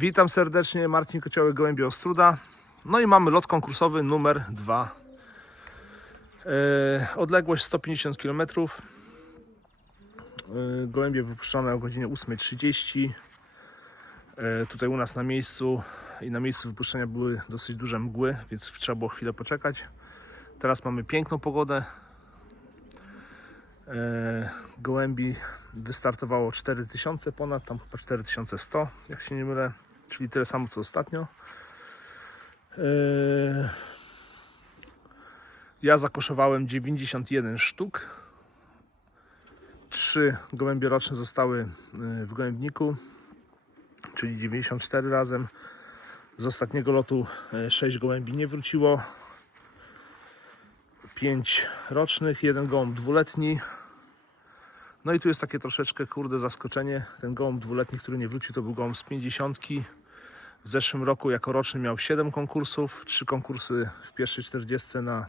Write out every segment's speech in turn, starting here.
Witam serdecznie, Marcin Kocioły, Gołębie Ostruda. No i mamy lot konkursowy numer 2. E, odległość 150 km. E, gołębie wypuszczone o godzinie 8.30. E, tutaj u nas na miejscu i na miejscu wypuszczenia były dosyć duże mgły, więc trzeba było chwilę poczekać. Teraz mamy piękną pogodę. E, gołębi wystartowało 4000 ponad, tam chyba 4100, jak się nie mylę, czyli tyle samo co ostatnio. E, ja zakoszowałem 91 sztuk. Trzy gołębie roczne zostały e, w gołębniku, czyli 94 razem. Z ostatniego lotu 6 gołębi nie wróciło. 5 rocznych, jeden gołąb dwuletni. No i tu jest takie troszeczkę kurde zaskoczenie. Ten gołąb dwuletni, który nie wrócił, to był gołąb z 50. W zeszłym roku jako roczny miał 7 konkursów, 3 konkursy w pierwszej 40 na,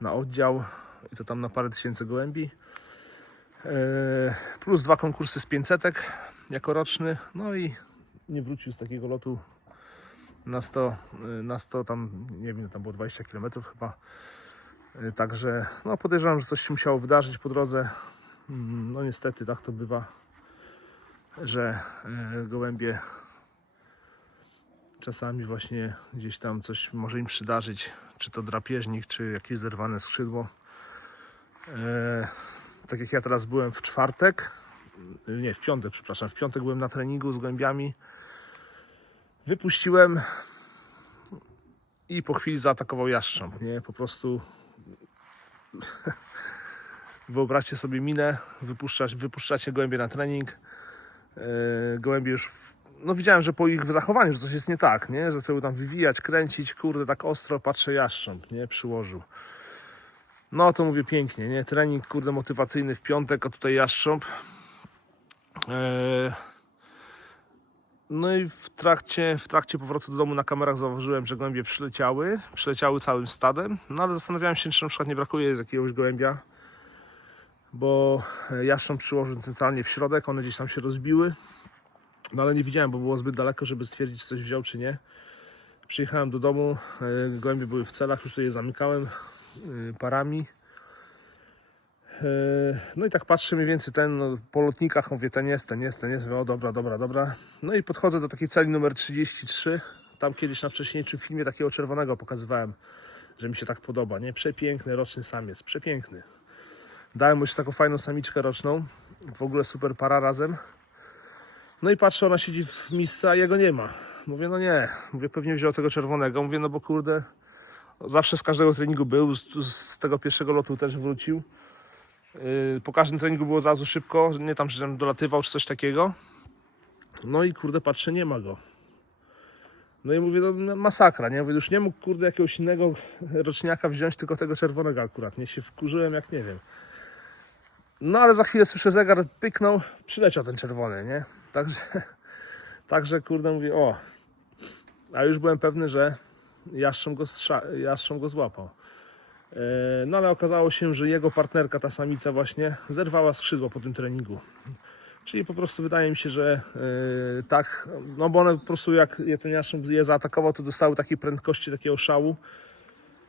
na oddział i to tam na parę tysięcy gołębi. Eee, Plus dwa konkursy z 500 jako roczny. No i nie wrócił z takiego lotu na 100, y, na 100 tam, nie wiem, tam było 20 km chyba. Y, Także no podejrzewam, że coś się musiało wydarzyć po drodze. Mm, No niestety tak to bywa, że y, gołębie czasami właśnie gdzieś tam coś może im przydarzyć, czy to drapieżnik, czy jakieś zerwane skrzydło. E, Tak jak ja teraz byłem w czwartek, y, nie, w piątek, przepraszam, w piątek byłem na treningu z gołębiami. Wypuściłem i po chwili zaatakował jastrząb, nie? Po prostu wyobraźcie sobie minę, wypuszczać, wypuszczacie gołębie na trening. Yy, gołębie już, no widziałem, że po ich zachowaniu, że coś jest nie tak, nie? Zaczęły tam wywijać, kręcić, kurde, tak ostro, patrzę, jastrząb, nie? Przyłożył. No to mówię pięknie, nie? Trening, kurde, motywacyjny w piątek, a tutaj jastrząb. Yy, no i w trakcie, w trakcie powrotu do domu na kamerach zauważyłem, że gołębie przyleciały, przyleciały całym stadem, no ale zastanawiałem się, czy na przykład nie brakuje z jakiegoś gołębia, bo e, jastrząb przyłożył centralnie w środek, one gdzieś tam się rozbiły, no ale nie widziałem, bo było zbyt daleko, żeby stwierdzić, czy coś wziął, czy nie. Przyjechałem do domu, e, gołębie były w celach, już tutaj je zamykałem e, parami. E, No i tak patrzę mniej więcej ten no, po lotnikach, mówię ten jest, ten jest, ten jest, o dobra, dobra, dobra. No i podchodzę do takiej celi numer 33. Tam kiedyś na wcześniejszym filmie takiego czerwonego pokazywałem, że mi się tak podoba, nie? Przepiękny roczny samiec, przepiękny. Dałem mu jeszcze taką fajną samiczkę roczną, w ogóle super para razem. No i patrzę, ona siedzi w misce, a jego nie ma. Mówię, no nie, mówię, pewnie wziął tego czerwonego. Mówię, no bo kurde, zawsze z każdego treningu był, z, z tego pierwszego lotu też wrócił. Yy, po każdym treningu było od razu szybko, nie tam, że tam dolatywał czy coś takiego. No i kurde, patrzę, nie ma go. No i mówię, no masakra, nie? Mówię, już nie mógł kurde jakiegoś innego roczniaka wziąć, tylko tego czerwonego akurat. Nie się wkurzyłem, jak nie wiem. No ale za chwilę słyszę zegar, pyknął, przyleciał ten czerwony, nie? Także, także kurde, mówię, o. A już byłem pewny, że jastrząb go, jastrząb go złapał. E, No ale okazało się, że jego partnerka, ta samica właśnie, zerwała skrzydło po tym treningu. Czyli po prostu wydaje mi się, że e, tak, no bo one po prostu jak je ten jastrząb je zaatakował, to dostały takiej prędkości, takiego szału,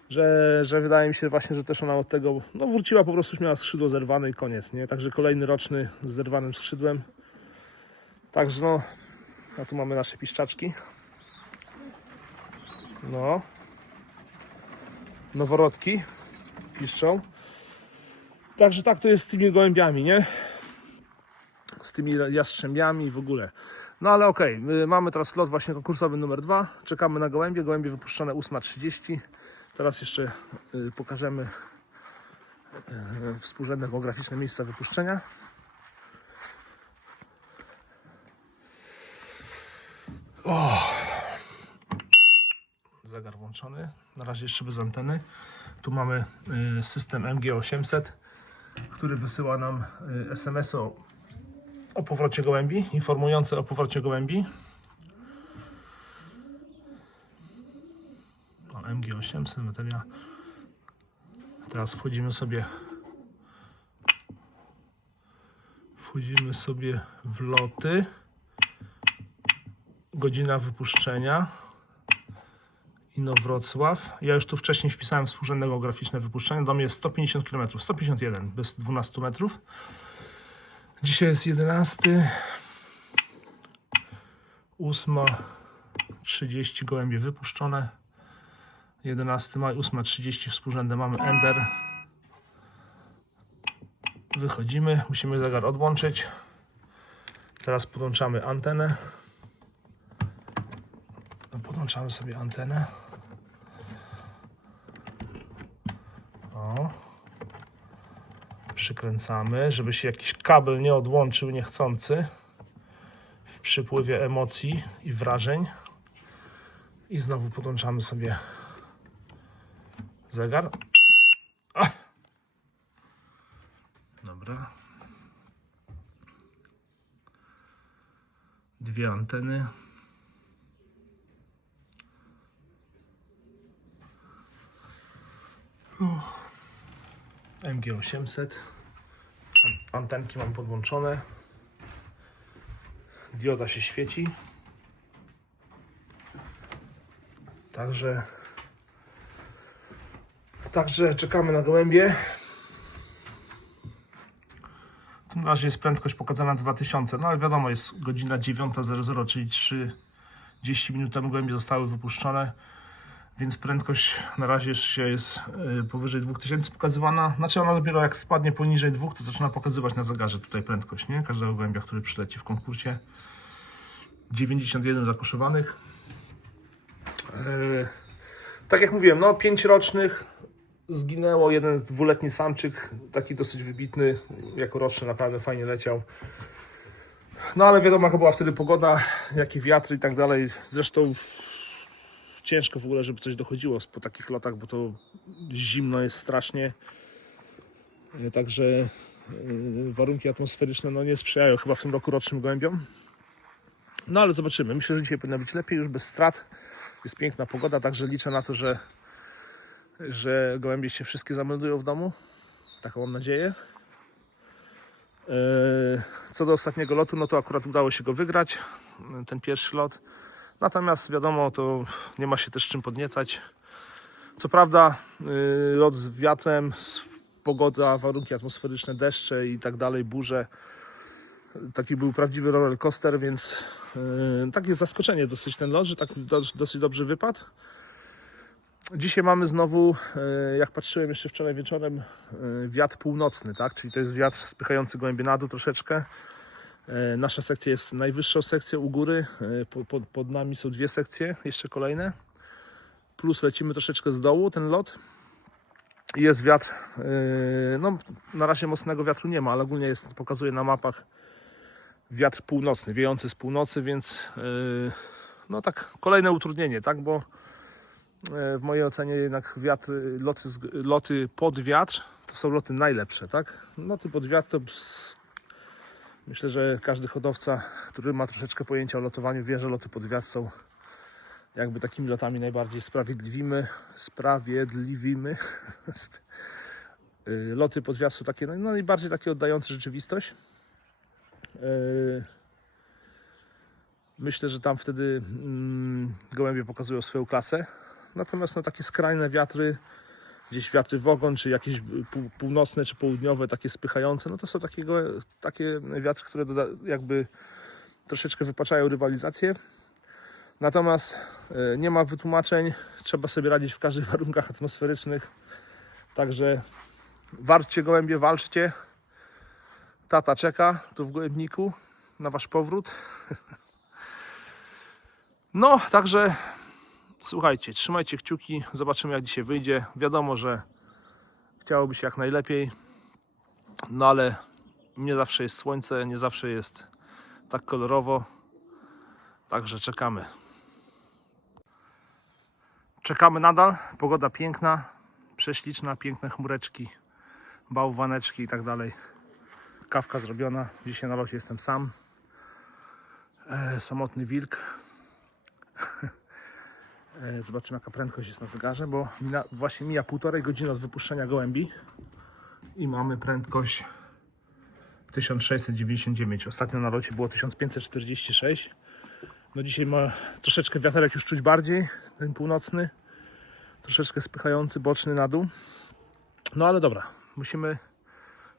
że, że wydaje mi się właśnie, że też ona od tego, no wróciła po prostu, już miała skrzydło zerwane i koniec, nie? Także kolejny roczny z zerwanym skrzydłem. Także no, a tu mamy nasze piszczaczki. No, noworodki piszczą. Także tak to jest z tymi gołębiami, nie? Z tymi jastrzębiami i w ogóle. No ale okej, my mamy teraz lot właśnie konkursowy numer dwa. Czekamy na gołębie. Gołębie wypuszczone 8.30. Teraz jeszcze y, pokażemy y, współrzędne geograficzne miejsca wypuszczenia. Zegar włączony. Na razie jeszcze bez anteny. Tu mamy y, system MG800, który wysyła nam y, SMS o, o powrocie gołębi, informujące o powrocie gołębi. O, MG800, bateria. Teraz wchodzimy sobie wchodzimy sobie w loty godzina wypuszczenia. Inowrocław. Ja już tu wcześniej wpisałem współrzędne geograficzne wypuszczenie. Dom jest 150 km, 151 bez 12 metrów. Dzisiaj jest 11. 8.30 gołębie wypuszczone. 11 maj, 8.30 współrzędne mamy Ender. Wychodzimy, musimy zegar odłączyć. Teraz podłączamy antenę. Podłączamy sobie antenę. O. Przykręcamy, żeby się jakiś kabel nie odłączył niechcący w przypływie emocji i wrażeń. I znowu podłączamy sobie zegar. A! Dobra. Dwie anteny. MG800. An- Antenki mam podłączone. Dioda się świeci. Także Także czekamy na gołębie. W tym razie jest prędkość pokazana 2000, no ale wiadomo, jest godzina 9.00, czyli 30 minut temu gołębie zostały wypuszczone, więc prędkość na razie jeszcze jest y, powyżej 2000 pokazywana. Znaczy ona dopiero jak spadnie poniżej 2, to zaczyna pokazywać na zegarze tutaj prędkość, nie? Każdego gołębia, który przyleci w konkursie. 91 zakoszowanych. Yy, tak jak mówiłem, no 5 rocznych zginęło, jeden dwuletni samczyk, taki dosyć wybitny, jako roczny naprawdę fajnie leciał. No ale wiadomo jaka była wtedy pogoda, jakie wiatry i tak dalej. Zresztą ciężko w ogóle, żeby coś dochodziło po takich lotach, bo to zimno jest strasznie. Yy, Także yy, warunki atmosferyczne no, nie sprzyjają chyba w tym roku rocznym gołębiom. No ale zobaczymy. Myślę, że dzisiaj powinno być lepiej, już bez strat. Jest piękna pogoda, także liczę na to, że, że gołębie się wszystkie zameldują w domu. Taką mam nadzieję. Eee, Co do ostatniego lotu, no to akurat udało się go wygrać, ten pierwszy lot. Natomiast wiadomo, to nie ma się też czym podniecać. Co prawda, yy, lot z wiatrem, pogoda, warunki atmosferyczne, deszcze i tak dalej, burze. Taki był prawdziwy roller coaster, więc yy, takie zaskoczenie dosyć ten lot, że tak do, dosyć dobrze wypadł. Dzisiaj mamy znowu, yy, jak patrzyłem jeszcze wczoraj wieczorem, wiatr północny, tak? Czyli to jest wiatr spychający gołębie na dół troszeczkę. Yy, Nasza sekcja jest najwyższą sekcją u góry. Po- Pod, pod nami są dwie sekcje, jeszcze kolejne. Plus lecimy troszeczkę z dołu ten lot. Jest wiatr, yy, no na razie mocnego wiatru nie ma, ale ogólnie jest, pokazuje na mapach wiatr północny, wiejący z północy, więc no tak, kolejne utrudnienie, tak, bo w mojej ocenie jednak wiatr, loty, loty pod wiatr to są loty najlepsze, tak? Loty pod wiatr to myślę, że każdy hodowca, który ma troszeczkę pojęcia o lotowaniu, wie, że loty pod wiatr są jakby takimi lotami najbardziej sprawiedliwymi, sprawiedliwymi. Loty pod wiatr są takie no, najbardziej takie oddające rzeczywistość. Myślę, że tam wtedy mm, gołębie pokazują swoją klasę. Natomiast no, takie skrajne wiatry, gdzieś wiatry w ogon, czy jakieś pół, północne, czy południowe, takie spychające, no to są takie, gołę- takie wiatry, które jakby troszeczkę wypaczają rywalizację. Natomiast e, nie ma wytłumaczeń, trzeba sobie radzić w każdych warunkach atmosferycznych. Także warcie gołębie, walczcie. Tata czeka tu w gołębniku na wasz powrót. No, także słuchajcie, trzymajcie kciuki, zobaczymy jak dzisiaj wyjdzie. Wiadomo, że chciałoby się jak najlepiej, no ale nie zawsze jest słońce, nie zawsze jest tak kolorowo. Także czekamy. Czekamy nadal. Pogoda piękna, prześliczna, piękne chmureczki, bałwaneczki i tak dalej. Kawka zrobiona. Dzisiaj na locie jestem sam. E, samotny wilk. E, Zobaczymy jaka prędkość jest na zegarze, bo mina, właśnie mija półtorej godziny od wypuszczenia gołębi i mamy prędkość 1699. Ostatnio na locie było 1546. No dzisiaj ma troszeczkę wiaterek już czuć bardziej, ten północny. Troszeczkę spychający boczny na dół. No ale dobra, musimy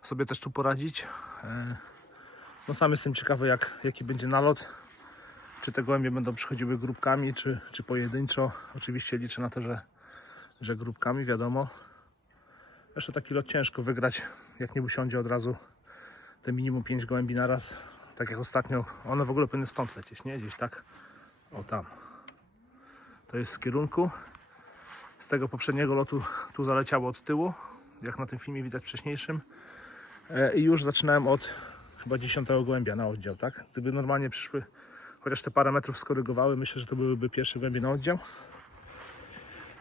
sobie też tu poradzić. E, No sam jestem ciekawy jak, jaki będzie nalot. Czy te gołębie będą przychodziły grupkami, czy, czy pojedynczo. Oczywiście liczę na to, że, że grupkami, wiadomo. Jeszcze taki lot ciężko wygrać, jak nie usiądzie od razu te minimum 5 gołębi na raz. Tak jak ostatnio, one w ogóle powinny stąd lecieć, nie? Gdzieś tak. O tam. To jest z kierunku. Z tego poprzedniego lotu tu zaleciało od tyłu, jak na tym filmie widać wcześniejszym. E, I już zaczynałem od chyba 10 gołębia na oddział, tak? Gdyby normalnie przyszły, chociaż te parę metrów skorygowały, myślę, że to byłyby pierwsze gołębie na oddział.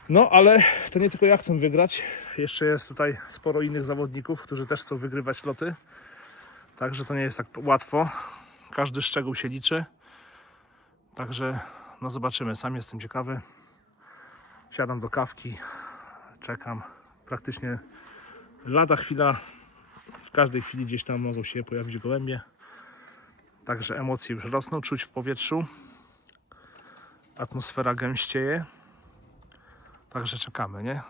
No, ale to nie tylko ja chcę wygrać. Jeszcze jest tutaj sporo innych zawodników, którzy też chcą wygrywać loty. Także to nie jest tak łatwo. Każdy szczegół się liczy. Także no zobaczymy. Sam jestem ciekawy. Siadam do kawki, czekam. Praktycznie lada chwila. W każdej chwili gdzieś tam mogą się pojawić gołębie. Także emocje już rosną, czuć w powietrzu. Atmosfera gęścieje. Także czekamy, nie?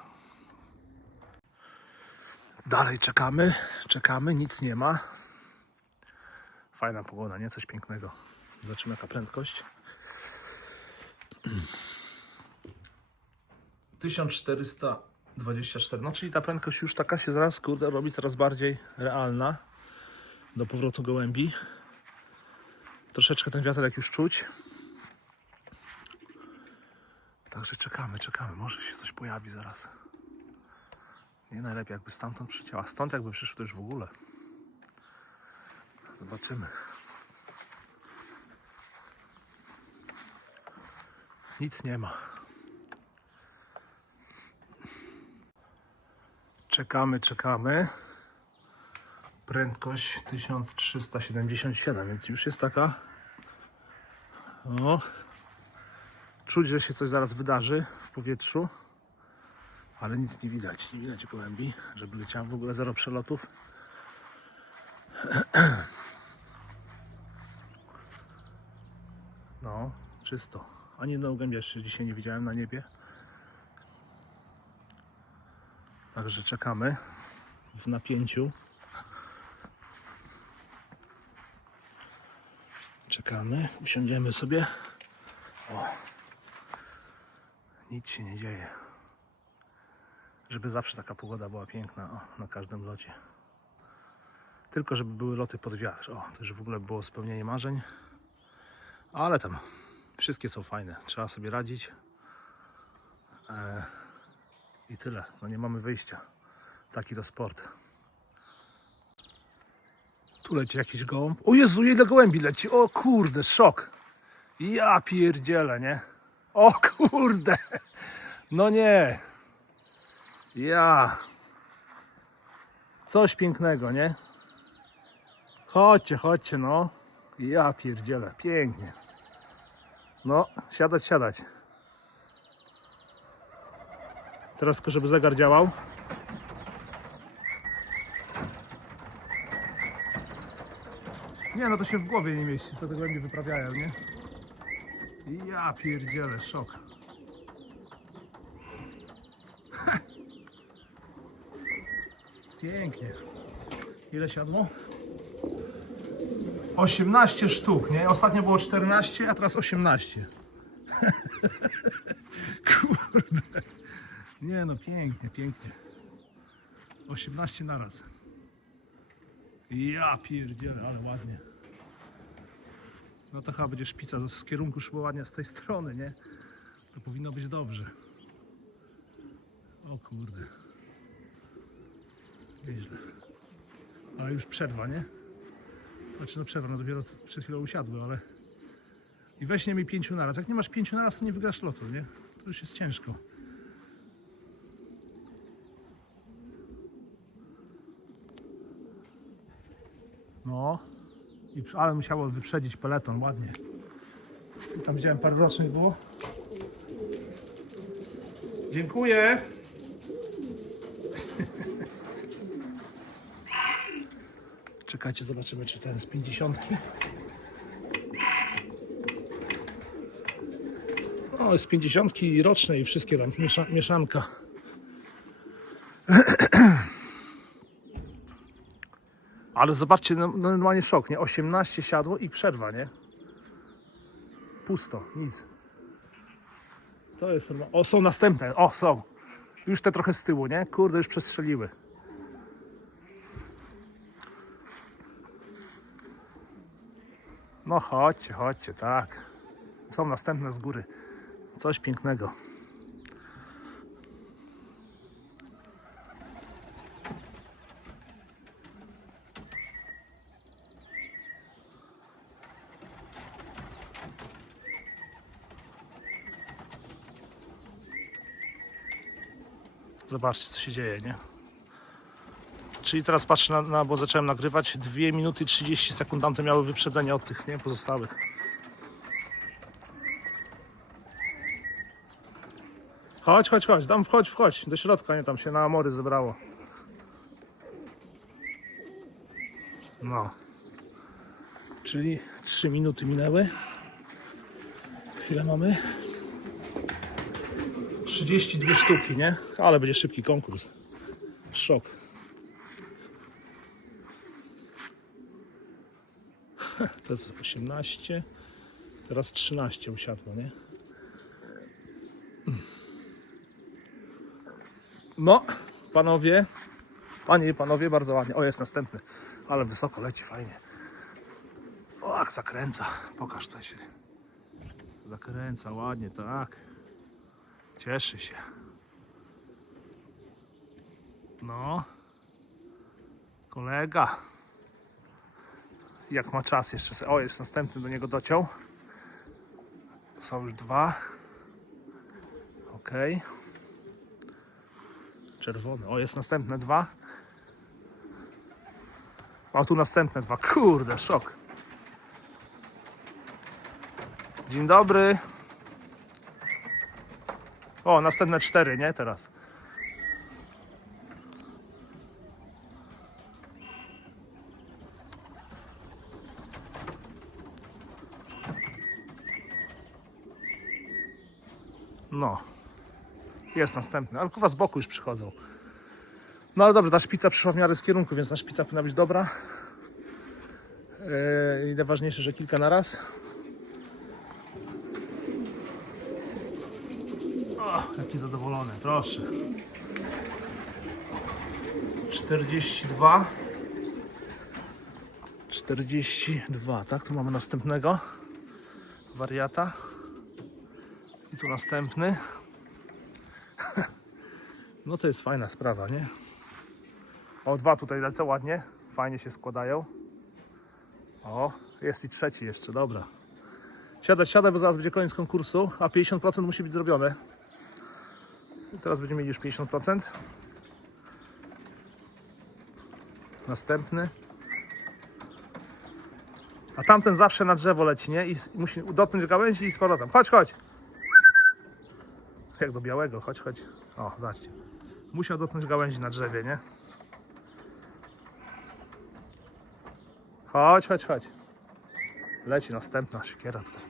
Dalej czekamy, czekamy, nic nie ma. Fajna pogoda, nie? Coś pięknego. Zobaczymy jaka prędkość. 1424, no czyli ta prędkość już taka się zaraz, kurde, robi coraz bardziej realna do powrotu gołębi. Troszeczkę ten wiaterek już czuć. Także czekamy, czekamy. Może się coś pojawi zaraz. Nie najlepiej jakby stamtąd przycięła. Stąd jakby przyszło to już w ogóle. Zobaczymy. Nic nie ma. Czekamy, czekamy. Prędkość 1377, więc już jest taka. O. Czuć, że się coś zaraz wydarzy w powietrzu. Ale nic nie widać. Nie widać gołębi, żeby leciała w ogóle zero przelotów. No, czysto. Ani jednego gołębia jeszcze dzisiaj nie widziałem na niebie. Także czekamy w napięciu. Czekamy, usiądziemy sobie. O. Nic się nie dzieje. Żeby zawsze taka pogoda była piękna o, na każdym locie. Tylko żeby były loty pod wiatr. O, już w ogóle było spełnienie marzeń. Ale tam wszystkie są fajne. Trzeba sobie radzić. E, I tyle. No nie mamy wyjścia. Taki to sport. Tu leci jakiś gołąb. O Jezu, ile gołębi leci. O kurde, szok. Ja pierdzielę, nie? O kurde. No nie. Ja. Coś pięknego, nie? Chodźcie, chodźcie, no. Ja pierdzielę, pięknie. No, siadać, siadać. Teraz tylko, żeby zegar działał. Nie, no to się w głowie nie mieści, co te głębie wyprawiają, nie? Ja pierdzielę, szok. Pięknie. Ile siadło? 18 sztuk, nie? Ostatnio było 14, a teraz 18. Kurde. Nie no, pięknie, pięknie. 18 naraz. Ja pierdzielę, ale ładnie. No to chyba będzie szpica z kierunku szybowania z tej strony, nie? To powinno być dobrze. O kurde. Nieźle. Ale już przerwa, nie? Znaczy no przerwa, no dopiero przed chwilą usiadły, ale... I weź mi pięciu naraz. Jak nie masz pięciu naraz, to nie wygrasz lotu, nie? To już jest ciężko. No. I, ale musiało wyprzedzić peleton, ładnie. I tam widziałem parę rocznych było. Dziękuję. Czekajcie, zobaczymy, czy ten z 50. O, jest 50 rocznej i wszystkie tam miesza, mieszanka. Ale zobaczcie, no, no, normalnie szok, nie? 18 siadło i przerwa, nie? Pusto, nic. To jest normalne. O, są następne. O, są. Już te trochę z tyłu, nie? Kurde, już przestrzeliły. No chodźcie, chodźcie, tak. Są następne z góry. Coś pięknego. Zobaczcie, co się dzieje, nie? Czyli teraz patrzę na, na bo zacząłem nagrywać 2 minuty 30 sekund, tamte miały wyprzedzenie od tych, nie? Pozostałych. Chodź, chodź, chodź, tam wchodź, wchodź, do środka, nie, tam się na amory zebrało. No. Czyli 3 minuty minęły. Ile mamy? 32 sztuki, nie? Ale będzie szybki konkurs. Szok. To jest 18, teraz 13 usiadło, nie? No, panowie, panie i panowie, bardzo ładnie. O, jest następny, ale wysoko leci, fajnie. O, jak zakręca. Pokaż to się. Zakręca ładnie, tak. Cieszy się. No. Kolega. Jak ma czas jeszcze. O, jest następny, do niego dociął. Są już dwa. Ok. Czerwony. O, jest następne dwa. O, tu następne dwa. Kurde, szok. Dzień dobry. O, następne cztery, nie? Teraz. No. Jest następny. Ale kuwa z boku już przychodzą. No ale dobrze, ta szpica przyszła w miarę z kierunku, więc ta szpica powinna być dobra. Yy, I najważniejsze, że kilka na raz. O, jaki zadowolony, proszę. 42. 42, tak? Tu mamy następnego wariata. I tu następny. No to jest fajna sprawa, nie? O, dwa tutaj lecą ładnie. Fajnie się składają. O, jest i trzeci jeszcze, dobra. Siadać, siadać, bo zaraz będzie koniec konkursu, a 50% musi być zrobione. Teraz będziemy mieli już 50%. Następny. A tamten zawsze na drzewo leci, nie? I musi dotknąć gałęzi i z powrotem. Chodź, chodź. Jak do białego, chodź, chodź. O, zobaczcie. Musiał dotknąć gałęzi na drzewie, nie? Chodź, chodź, chodź. Leci następna siekiera tutaj.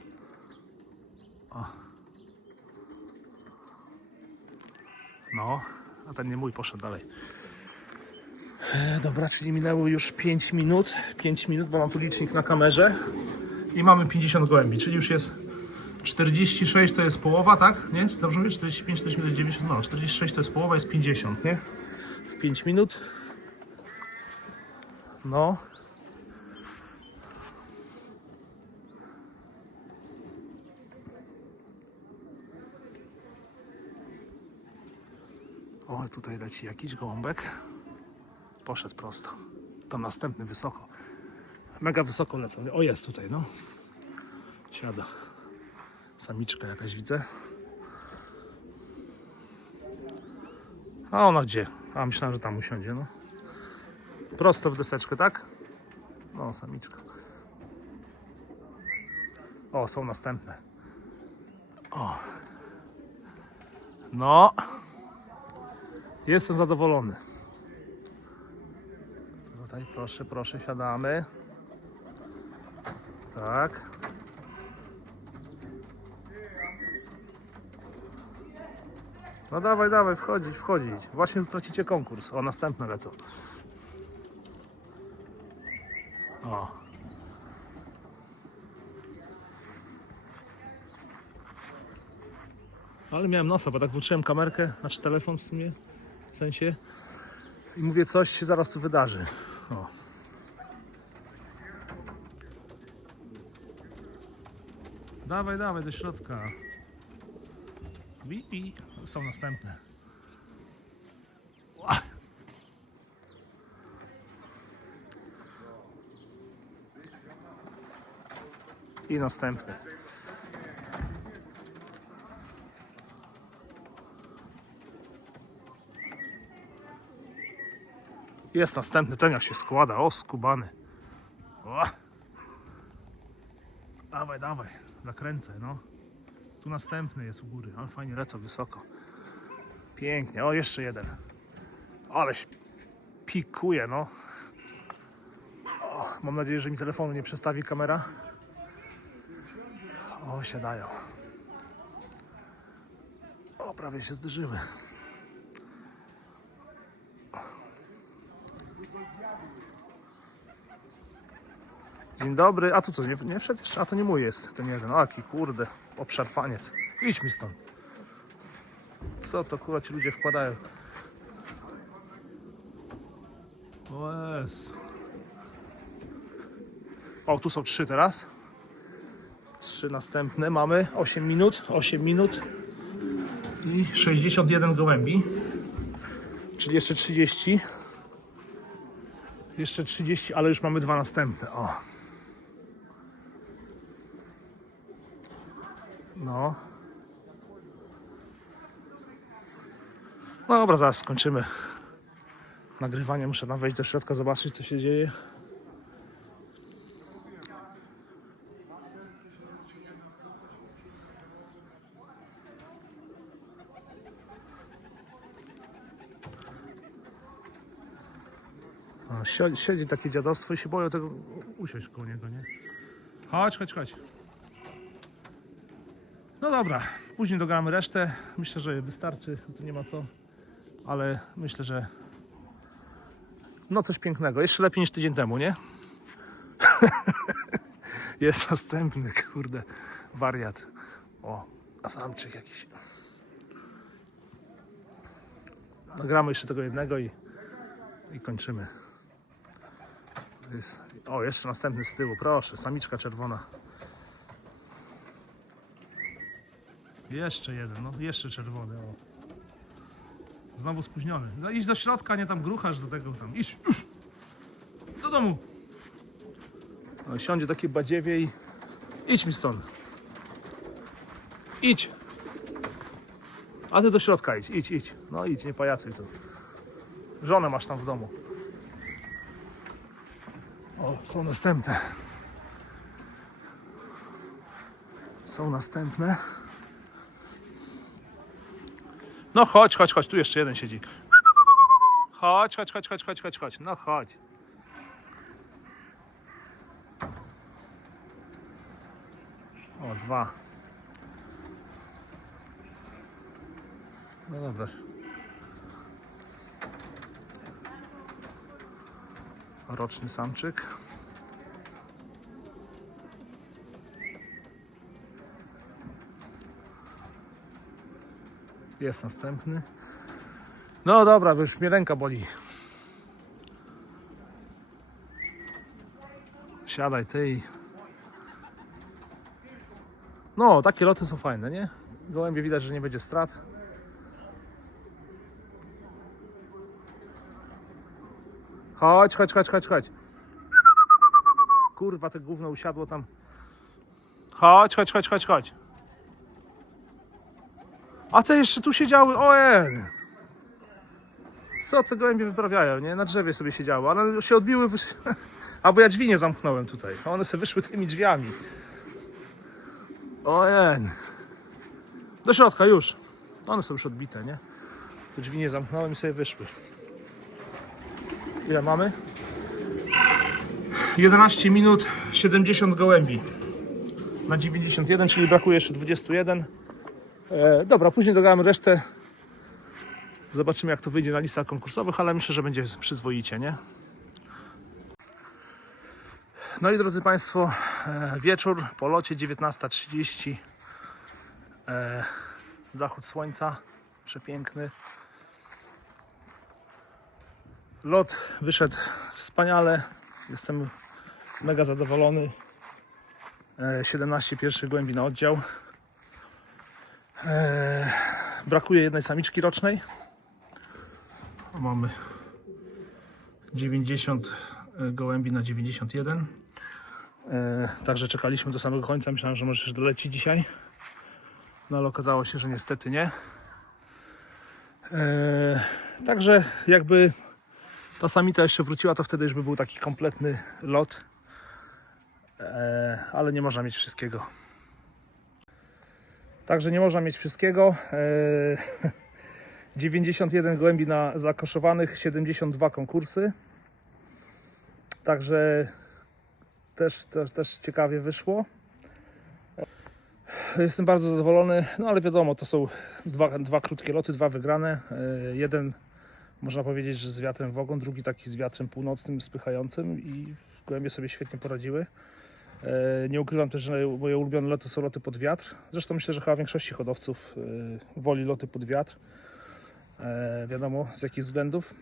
No, a ten nie mój poszedł dalej. E, dobra, czyli minęło już 5 minut. 5 minut, bo mam tu licznik na kamerze. I mamy 50 gołębi, czyli już jest 46 to jest połowa, tak? Nie? Dobrze mówię? 45, 45, 90, no 46 to jest połowa, jest 50, nie? W 5 minut. No. O, tutaj leci jakiś gołąbek. Poszedł prosto. To następny wysoko. Mega wysoko lecą. O, jest tutaj, no. Siada. Samiczka jakaś widzę. A ona gdzie? A myślałem, że tam usiądzie, no. Prosto w deseczkę, tak? No, samiczka. O, są następne. O. No. Jestem zadowolony. Tutaj proszę, proszę, siadamy. Tak. No dawaj, dawaj, wchodzić, wchodzić. Właśnie tracicie konkurs. O, następne lecą. O. Ale miałem nosa, bo tak włączyłem kamerkę, znaczy telefon w sumie, w sensie. I mówię, coś się zaraz tu wydarzy. O. Dawaj, dawaj do środka. Bipi. Są następne. Ła. I następny. Jest następny, ten jak się składa, o skubany. O. Dawaj, dawaj, zakręcę, no. Tu następny jest u góry, ale fajnie lecą wysoko. Pięknie, o jeszcze jeden. Aleś pikuje, no. O, mam nadzieję, że mi telefonu nie przestawi kamera. O, siadają. O, prawie się zderzyły. Dzień dobry. A tu co, nie, nie wszedł jeszcze? A to nie mój jest ten jeden. O, jaki kurde, obszarpaniec. Idź mi stąd. Co to kurwa ci ludzie wkładają? O jest. O, tu są trzy teraz. Trzy następne mamy. 8 minut. 8 minut. I 61 gołębi. Czyli jeszcze 30. Jeszcze 30, ale już mamy dwa następne. O. No. No dobra, zaraz skończymy nagrywanie. Muszę tam wejść do środka, zobaczyć co się dzieje. Siedzi, siedzi takie dziadostwo i się boją tego usiąść koło niego, nie? Chodź, chodź, chodź. No dobra, później dogadamy resztę. Myślę, że wystarczy, tu nie ma co. Ale myślę, że no coś pięknego. Jeszcze lepiej niż tydzień temu, nie? Jest następny, kurde, wariat. O, samczyk jakiś. Nagramy jeszcze tego jednego i, i kończymy. Jest, o, jeszcze następny z tyłu, proszę, samiczka czerwona. Jeszcze jeden, no jeszcze czerwony. O. Znowu spóźniony. No idź do środka, nie tam gruchasz do tego tam. Idź już. Do domu. No, siądzie takie badziewie i idź mi stąd. Idź. A ty do środka idź, idź, idź. No idź, nie pajacuj tu. Żonę masz tam w domu. O, są następne. Są następne. No chodź, chodź, chodź, tu jeszcze jeden siedzi. Chodź, chodź, chodź, chodź, chodź, chodź, chodź. No chodź. O, dwa. No dobra. Roczny samczyk. Jest następny. No dobra, już mnie ręka boli. Siadaj ty. No, takie loty są fajne, nie? Gołębie widać, że nie będzie strat. Chodź, chodź, chodź, chodź, chodź. Kurwa, te gówno usiadło tam. Chodź, chodź, chodź, chodź, chodź. A te jeszcze tu siedziały, ojej. Co te gołębie wyprawiają, nie? Na drzewie sobie siedziały, ale się odbiły, albo ja drzwi nie zamknąłem tutaj, a one sobie wyszły tymi drzwiami. Ojej. Do środka już. One są już odbite, nie? Te drzwi nie zamknąłem i sobie wyszły. Ile mamy? 11 minut 70 gołębi na 91, czyli brakuje jeszcze 21. E, dobra, później dogadamy resztę. Zobaczymy jak to wyjdzie na listach konkursowych, ale myślę, że będzie przyzwoicie, nie? No i drodzy Państwo, e, wieczór po locie 19.30. E, Zachód słońca, przepiękny. Lot wyszedł wspaniale. Jestem mega zadowolony. E, 17 pierwszych głębi na oddział. E, brakuje jednej samiczki rocznej. Mamy 90 gołębi na 91. E, Także czekaliśmy do samego końca. Myślałem, że może się doleci dzisiaj. No ale okazało się, że niestety nie. E, Także jakby ta samica jeszcze wróciła, to wtedy już by był taki kompletny lot. Ale nie można mieć wszystkiego. Także nie można mieć wszystkiego. E, 91 gołębi na zakoszowanych, 72 konkursy. Także też, też, też ciekawie wyszło. Jestem bardzo zadowolony, no ale wiadomo, to są dwa, dwa krótkie loty, dwa wygrane. E, Jeden można powiedzieć, że z wiatrem w ogon, drugi taki z wiatrem północnym, spychającym i gołębie sobie świetnie poradziły. E, Nie ukrywam też, że moje ulubione loty są loty pod wiatr. Zresztą myślę, że chyba większości hodowców e, woli loty pod wiatr. E, Wiadomo z jakich względów.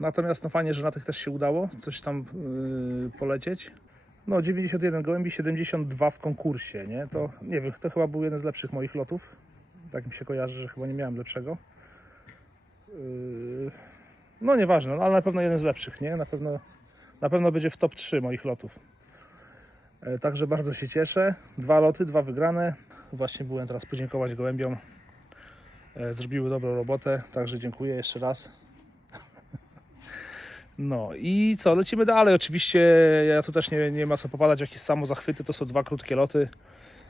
Natomiast no fajnie, że na tych też się udało coś tam polecieć. No 91 gołębi, 72 w konkursie, nie? To nie wiem, to chyba był jeden z lepszych moich lotów. Tak mi się kojarzy, że chyba nie miałem lepszego. No nieważne, no, ale na pewno jeden z lepszych, nie? Na pewno, na pewno będzie w top 3 moich lotów. E, Także bardzo się cieszę. Dwa loty, dwa wygrane. Właśnie byłem teraz podziękować gołębiom. E, Zrobiły dobrą robotę, także dziękuję jeszcze raz. No i co, lecimy dalej. Oczywiście ja tu też nie, nie ma co popadać jakieś samo zachwyty. To są dwa krótkie loty.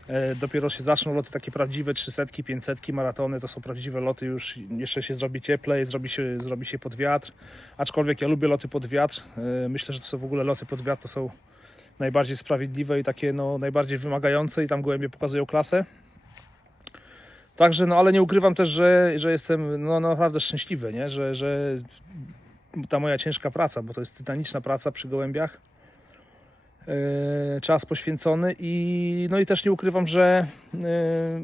E, dopiero się zaczną loty takie prawdziwe, 300, 500, maratony. To są prawdziwe loty już. Jeszcze się zrobi cieplej, zrobi się, zrobi się pod wiatr. Aczkolwiek ja lubię loty pod wiatr. Myślę, że to są w ogóle loty pod wiatr. To są najbardziej sprawiedliwe i takie no, najbardziej wymagające i tam gołębie pokazują klasę. Także, no ale nie ukrywam też, że, że jestem no, naprawdę szczęśliwy, nie? Że, że ta moja ciężka praca, bo to jest tytaniczna praca przy gołębiach, e, czas poświęcony i no i też nie ukrywam, że e,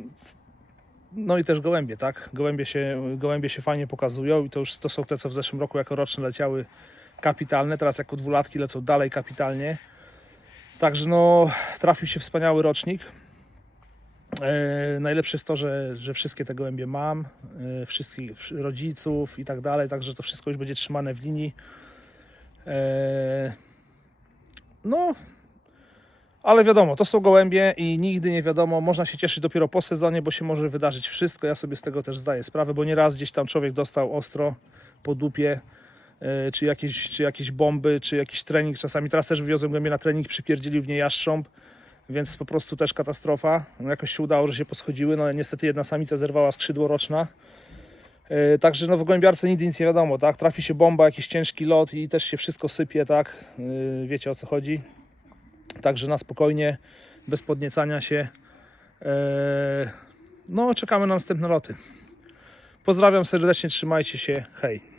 no i też gołębie, tak? Gołębie się, gołębie się fajnie pokazują i to już to są te, co w zeszłym roku jako roczne leciały kapitalne, teraz jako dwulatki lecą dalej kapitalnie. Także no trafił się wspaniały rocznik. E, najlepsze jest to, że, że wszystkie te gołębie mam, e, wszystkich wsz- rodziców i tak dalej, także to wszystko już będzie trzymane w linii. E, no, ale wiadomo, to są gołębie i nigdy nie wiadomo, można się cieszyć dopiero po sezonie, bo się może wydarzyć wszystko. Ja sobie z tego też zdaję sprawę, bo nieraz gdzieś tam człowiek dostał ostro po dupie, czy jakieś, czy jakieś bomby, czy jakiś trening. Czasami teraz też wywiozłem gołębie na trening, przypierdzielił w nie jastrząb więc po prostu też katastrofa. No jakoś się udało, że się poschodziły, no niestety jedna samica zerwała skrzydło roczna. Yy, Także no w gołębiarce nigdy nic nie wiadomo, tak? Trafi się bomba, jakiś ciężki lot i też się wszystko sypie, tak? Yy, Wiecie o co chodzi. Także na spokojnie, bez podniecania się. No, czekamy na następne loty. Pozdrawiam serdecznie, trzymajcie się, hej.